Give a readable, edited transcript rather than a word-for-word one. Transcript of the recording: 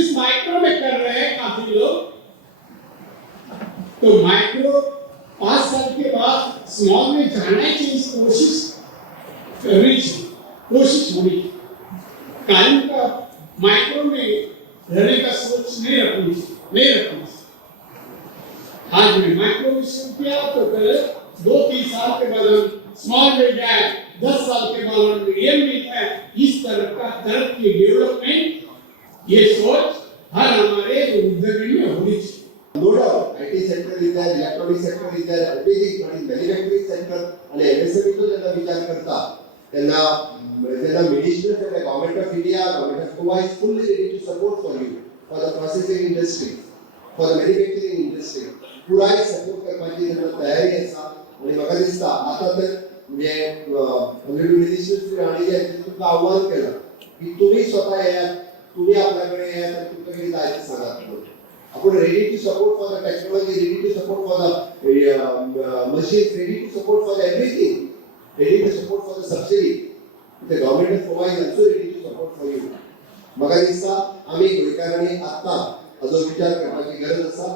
इस micro में कर रहे हैं काफी लोग, तो माइक्रो 5 साल के बाद स्मॉल में जाने की कोशिश करनी चाहिए, कोशिश होनी चाहिए। कायम का माइक्रो में रहने का सोच नहीं रखनी चाहिए। आज मैं माइक्रो में शुरू किया तो कल 2-3 साल के बाद हम स्मॉल में जाए, 10 साल के बाद हम मीडियम में जाए। इस तरह की डेवलपमेंट ये सोच हर हमारे उद्योग में होनी चाहिए। No doubt, IT sector is there, electronic sector is there, everything, but in manufacturing sector and MSME तो ज्यादा विचार करता, त्यांना ministry of the government of India, government of Goa is fully ready to support for you, for the processing industry, for the manufacturing industry. पुरा support करण्याची त्यांना तयारी असा आणि मला दिसता आता तर म्हणजे ऑलरेडी मिनिस्टर राणी यांनी तुमचं आव्हान केलं की तुम्ही स्वतः या, तुम्ही आपल्याकडे या, तर तुमचं काही जायचं सांगा. आपण ready to support for the technology, ready to support for the machines, ready to support for everything, ready to support for the subsidy. The government of Goa is also ready to support for you. मग दिसता आम्ही गोयकारांनी आता अजून विचार करण्याची गरज असा.